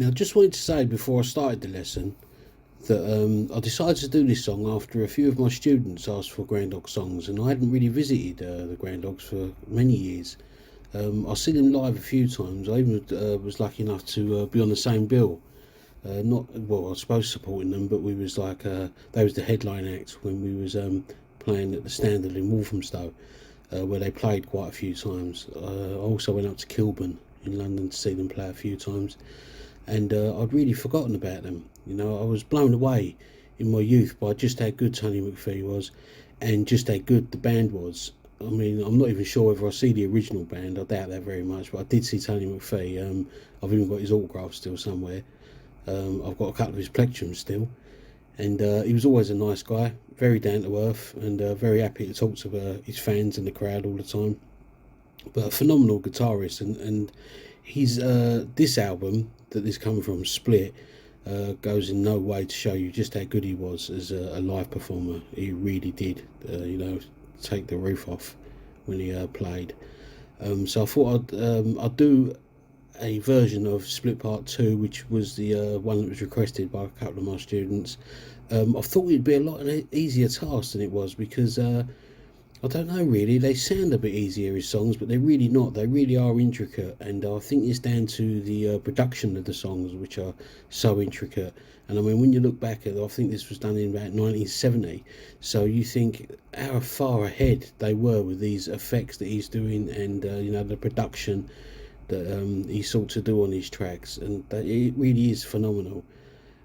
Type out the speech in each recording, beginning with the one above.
Now, I just wanted to say before I started the lesson that I decided to do this song after a few of my students asked for Groundhog songs, and I hadn't really visited the Groundhogs for many years. I've seen them live a few times. I even was lucky enough to be on the same bill. Not well, I suppose supporting them, but we was like they was the headline act when we was playing at the Standard in Walthamstow, where they played quite a few times. I also went up to Kilburn in London to see them play a few times, and I'd really forgotten about them. You know, I was blown away in my youth by just how good Tony Mcphee was, and just how good the band was. I mean, I'm not even sure whether I see the original band. I doubt that very much, but I did see Tony Mcphee. I've even got his autograph still somewhere. I've got a couple of his plectrums still, and he was always a nice guy, very down to earth, and very happy to talk to his fans and the crowd all the time. But a phenomenal guitarist, and he's this album that this coming from, Split, goes in no way to show you just how good he was as a live performer. He really did, you know, take the roof off when he played. So I thought I'd do a version of Split Part 2, which was the one that was requested by a couple of my students. I thought it'd be a lot easier task than it was, because I don't know really, they sound a bit easier as songs, but they're really not. They really are intricate, and I think it's down to the production of the songs, which are so intricate. And I mean, when you look back at it, I think this was done in about 1970, so you think how far ahead they were with these effects that he's doing, and you know, the production that he sought to do on his tracks, and that it really is phenomenal.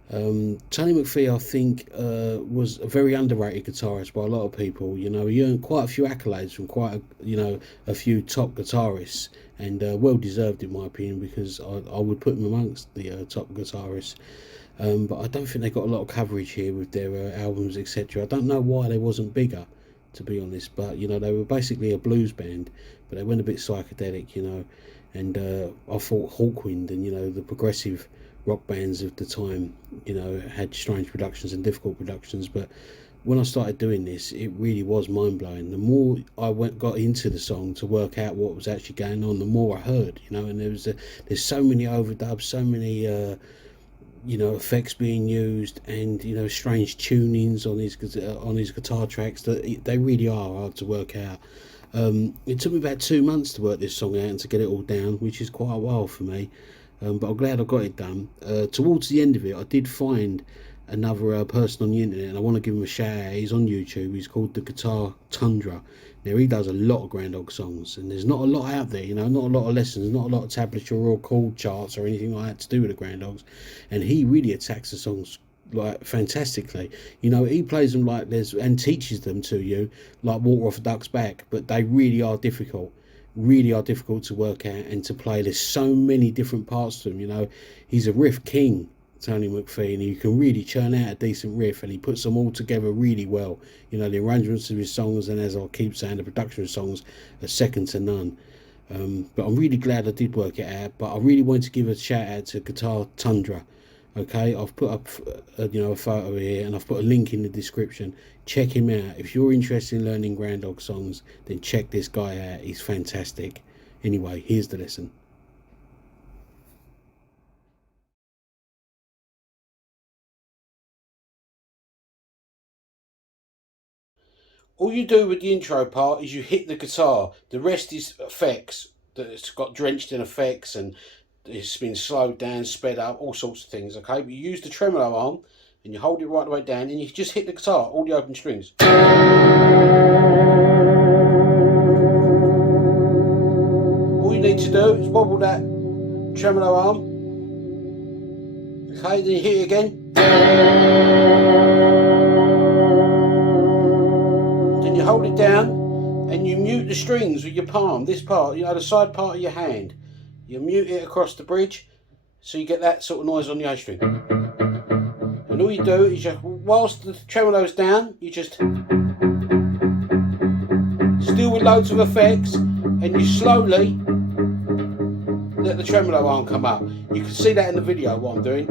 Tony Mcphee, I think, was a very underrated guitarist by a lot of people. You know, he earned quite a few accolades from quite a few top guitarists, and well deserved in my opinion, because I would put him amongst the top guitarists. But I don't think they got a lot of coverage here with their albums, etc. I don't know why they wasn't bigger, to be honest, but you know, they were basically a blues band, but they went a bit psychedelic, you know. And I thought Hawkwind and, you know, the progressive rock bands of the time, you know, had strange productions and difficult productions. But when I started doing this, it really was mind-blowing. The more I got into the song to work out what was actually going on, the more I heard, you know. And there's so many overdubs, so many you know, effects being used, and you know, strange tunings on his guitar tracks that they really are hard to work out. It took me about 2 months to work this song out and to get it all down, which is quite a while for me, but I'm glad I got it done. Towards the end of it, I did find another person on the internet, and I want to give him a shout out. He's on YouTube. He's called the Guitar Tundra. Now, he does a lot of Groundhog songs, and there's not a lot out there, you know, not a lot of lessons, not a lot of tablature or chord charts or anything like that to do with the Groundhogs, and he really attacks the songs like fantastically. You know, he plays them like and teaches them to you like water off a duck's back, but they really are difficult to work out and to play. There's so many different parts to them, you know. He's a riff king, Tony Mcphee, and you can really churn out a decent riff, and he puts them all together really well. You know, the arrangements of his songs, and as I keep saying, the production of songs are second to none. But I'm really glad I did work it out. But I really want to give a shout out to Guitar Tundra. Okay, I've put up you know, a photo here, and I've put a link in the description. Check him out. If you're interested in learning Groundhog songs, then check this guy out. He's fantastic. Anyway, here's the lesson. All you do with the intro part is you hit the guitar. The rest is effects. It's got drenched in effects, and it's been slowed down, sped up, all sorts of things, okay? But you use the tremolo arm, and you hold it right the way down, and you just hit the guitar, all the open strings. All you need to do is wobble that tremolo arm, okay? Then you hit it again. Then you hold it down, and you mute the strings with your palm, this part, you know, the side part of your hand. You mute it across the bridge, so you get that sort of noise on the A string. And all you do is just, whilst the tremolo's down, you just still with loads of effects, and you slowly let the tremolo arm come up. You can see that in the video, what I'm doing.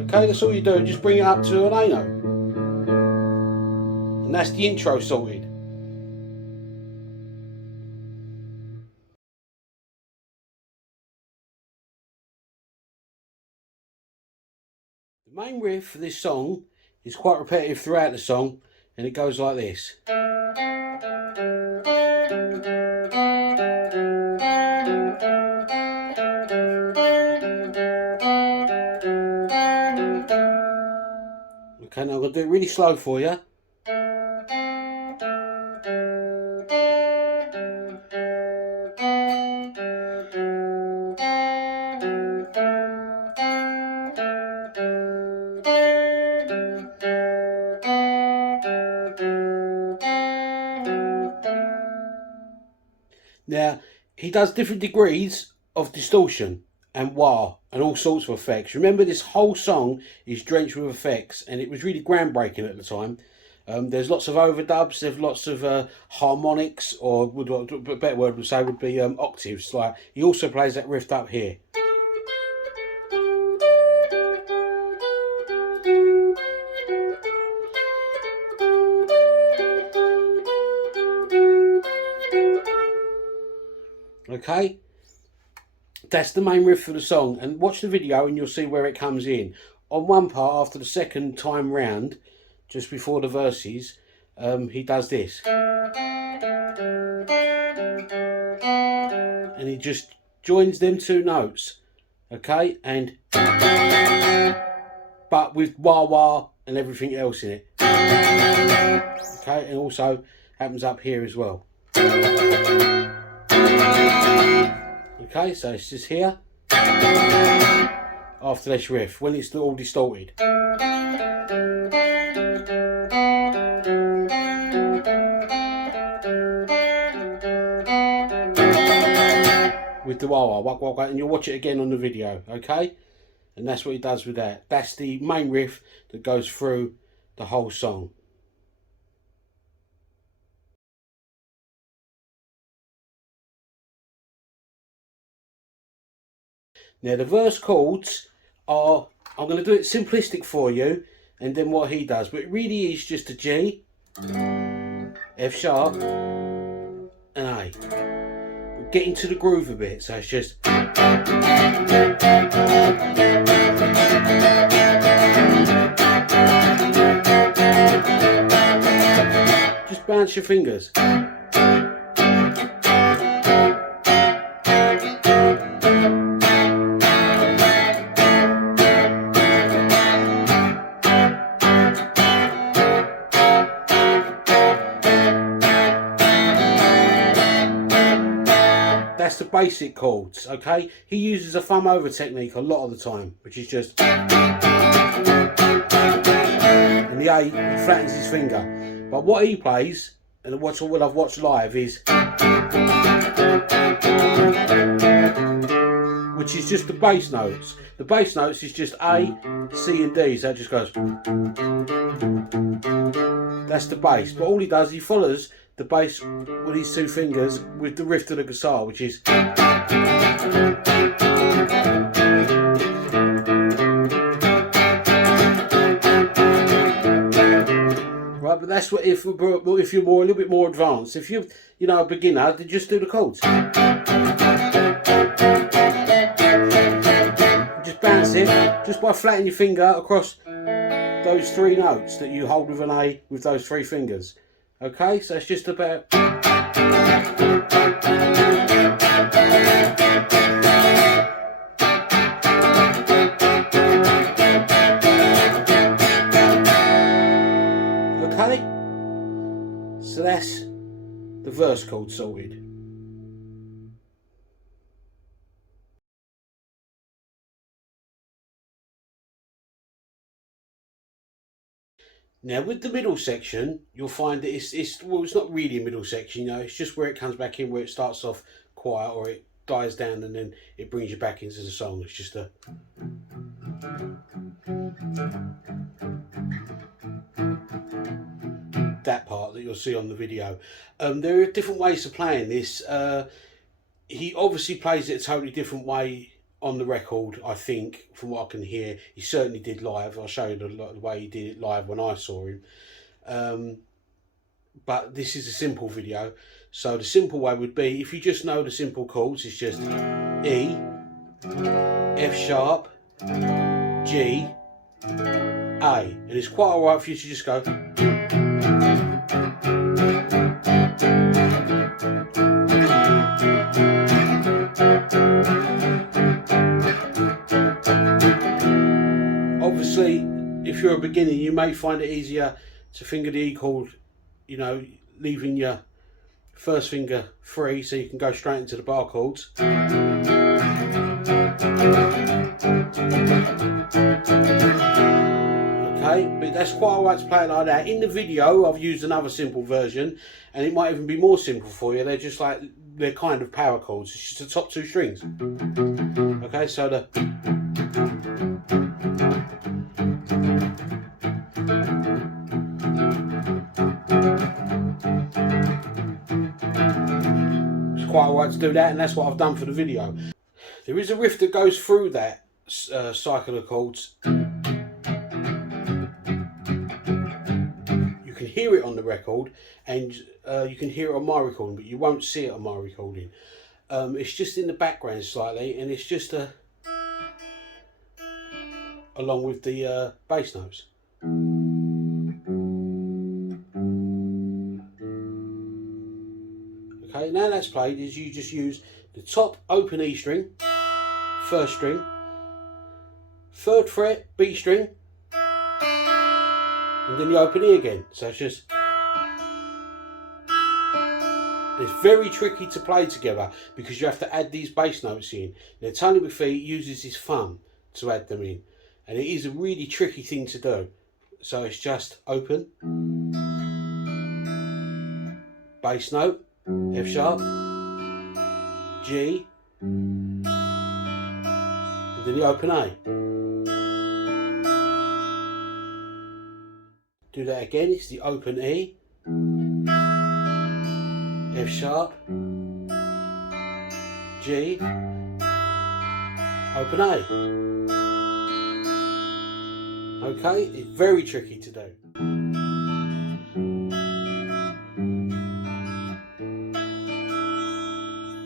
Okay, that's all you do, just bring it up to an A note. And that's the intro sorted. main riff for this song is quite repetitive throughout the song, and it goes like this. Okay, now I'm going to do it really slow for you. Now, he does different degrees of distortion and wah and all sorts of effects. Remember, this whole song is drenched with effects, and it was really groundbreaking at the time. There's lots of overdubs, there's lots of harmonics, or a better word would say would be octaves. Like, he also plays that riff up here. Okay, that's the main riff for the song, and watch the video and you'll see where it comes in. On one part, after the second time round, just before the verses, he does this. And he just joins them two notes, okay, and but with wah wah and everything else in it. Okay, and also happens up here as well. Okay, so it's just here after this riff when it's all distorted. With the wah wah, wah, and you'll watch it again on the video, okay? And that's what he does with that. That's the main riff that goes through the whole song. Now the verse chords are, I'm going to do it simplistic for you, and then what he does, but it really is just a G, F sharp, and A. We're getting to the groove a bit, so it's just. Just bounce your fingers. That's the basic chords, okay? He uses a thumb over technique a lot of the time, which is just. And the A, he flattens his finger. But what he plays, and what I've watched live, is. Which is just the bass notes. The bass notes is just A, C and D, so it just goes. That's the bass. But all he does, he follows the bass with his two fingers with the riff to the guitar, which is. Right, but that's what if you're a little bit more advanced. If you're, a beginner, then just do the chords. Just bounce it, just by flattening your finger across those three notes that you hold with an A with those three fingers. Okay, so it's just about. Okay, so that's the verse chord sorted. Now with the middle section, you'll find that it's not really a middle section, it's just where it comes back in, where it starts off quiet or it dies down and then it brings you back into the song. It's just a. That part that you'll see on the video. There are different ways of playing this. He obviously plays it a totally different way on the record, I think, from what I can hear. He certainly did live. I'll show you the way he did it live when I saw him. But this is a simple video. So the simple way would be, if you just know the simple chords, it's just E, F sharp, G, A, and it's quite alright for you to just go. Obviously, if you're a beginner, you may find it easier to finger the E chord, you know, leaving your first finger free so you can go straight into the bar chords. Okay, but that's quite alright to play it like that. In the video, I've used another simple version, and it might even be more simple for you. They're just like, they're kind of power chords. It's just the top two strings. Okay, so the it's quite alright to do that, and that's what I've done for the video. There is a riff that goes through that cycle of chords. You can hear it on the record, and you can hear it on my recording, but you won't see it on my recording. It's just in the background slightly, and it's just along with the bass notes. Okay, now that's played, is you just use the top open E string, first string, 3rd fret B string, and then the open E again. So it's just, it's very tricky to play together because you have to add these bass notes in. Now Tony Mcphee uses his thumb to add them in, and it is a really tricky thing to do. So it's just open, bass note, F sharp, G, and then the open A. Do that again, it's the open E, F sharp, G, open A. Okay, it's very tricky to do.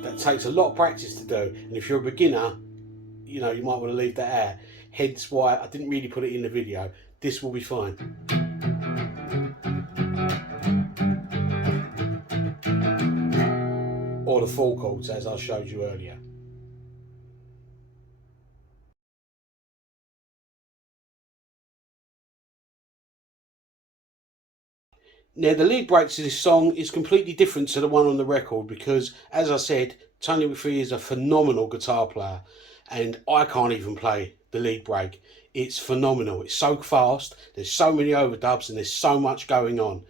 That takes a lot of practice to do, and if you're a beginner, you know, you might want to leave that out. Hence why I didn't really put it in the video. This will be fine. Or the 4 chords, as I showed you earlier. Now the lead break to this song is completely different to the one on the record because, as I said, Tony Mcphee is a phenomenal guitar player, and I can't even play the lead break. It's phenomenal. It's so fast, there's so many overdubs, and there's so much going on.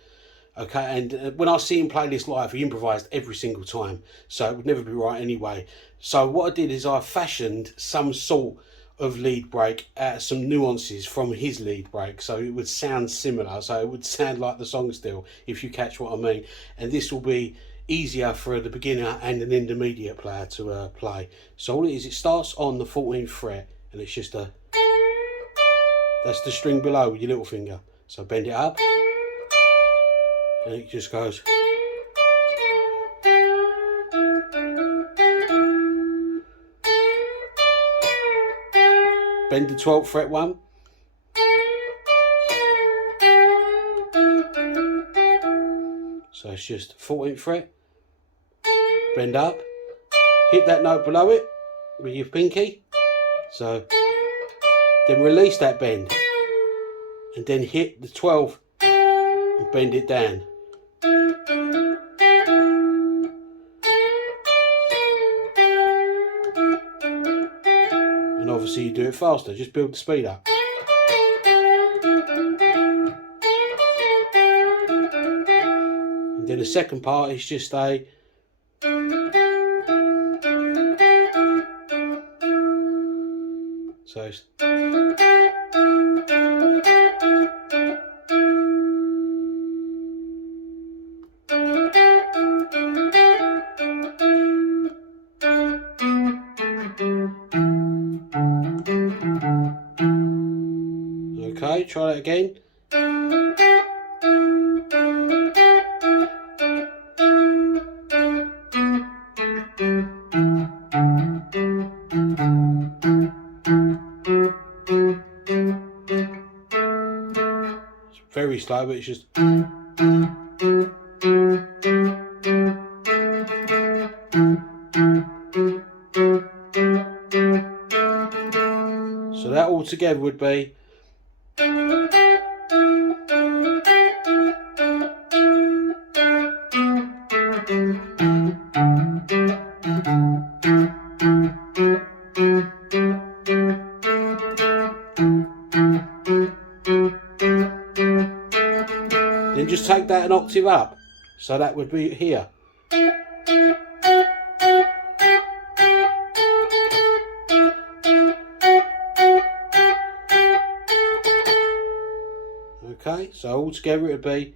Okay, and when I see him play this live, he improvised every single time, so it would never be right anyway. So what I did is I fashioned some sort of lead break, some nuances from his lead break, so it would sound similar, so it would sound like the song still, if you catch what I mean. And this will be easier for the beginner and an intermediate player to play. So all it is, it starts on the 14th fret, and it's just a, that's the string below with your little finger. So bend it up, and it just goes. Bend the 12th fret one. So it's just 14th fret, bend up, hit that note below it with your pinky, so then release that bend, and then hit the 12 and bend it down. And obviously you do it faster, just build the speed up. And then the second part is just a so it's okay, try that again. very slow, but it's just. So that all together would be. Then just take that an octave up. So that would be here. Okay, so all together it would be.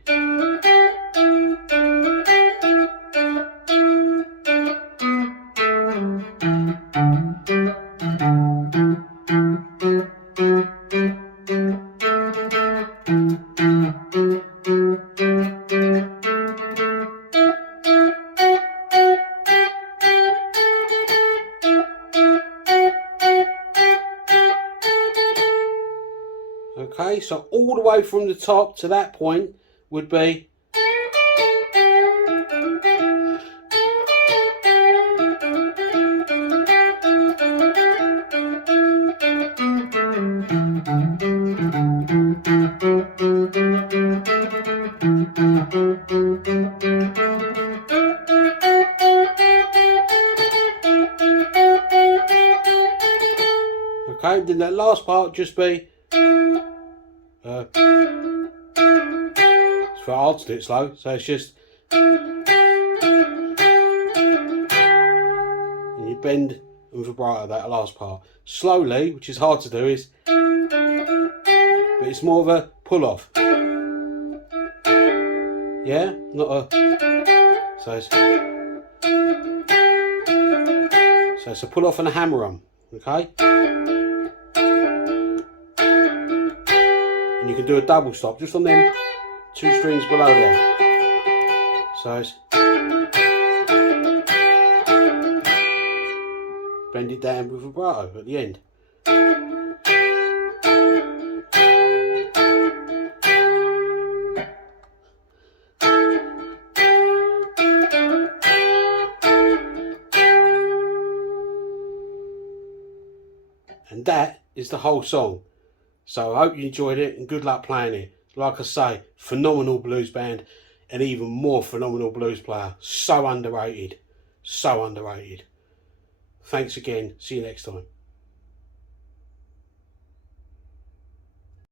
Okay, so all the way from the top to that point would be. Okay, then that last part just be. It's very hard to do it slow, so it's just. And you bend and vibrato that last part. Slowly, which is hard to do, is. But it's more of a pull off. Yeah? Not a. So it's a pull off and a hammer on. Okay? And you can do a double stop just on them 2 strings below there. So it's. Bend it down with vibrato at the end. And that is the whole song. So I hope you enjoyed it and good luck playing it. Like I say, phenomenal blues band and even more phenomenal blues player. So underrated. So underrated. Thanks again. See you next time.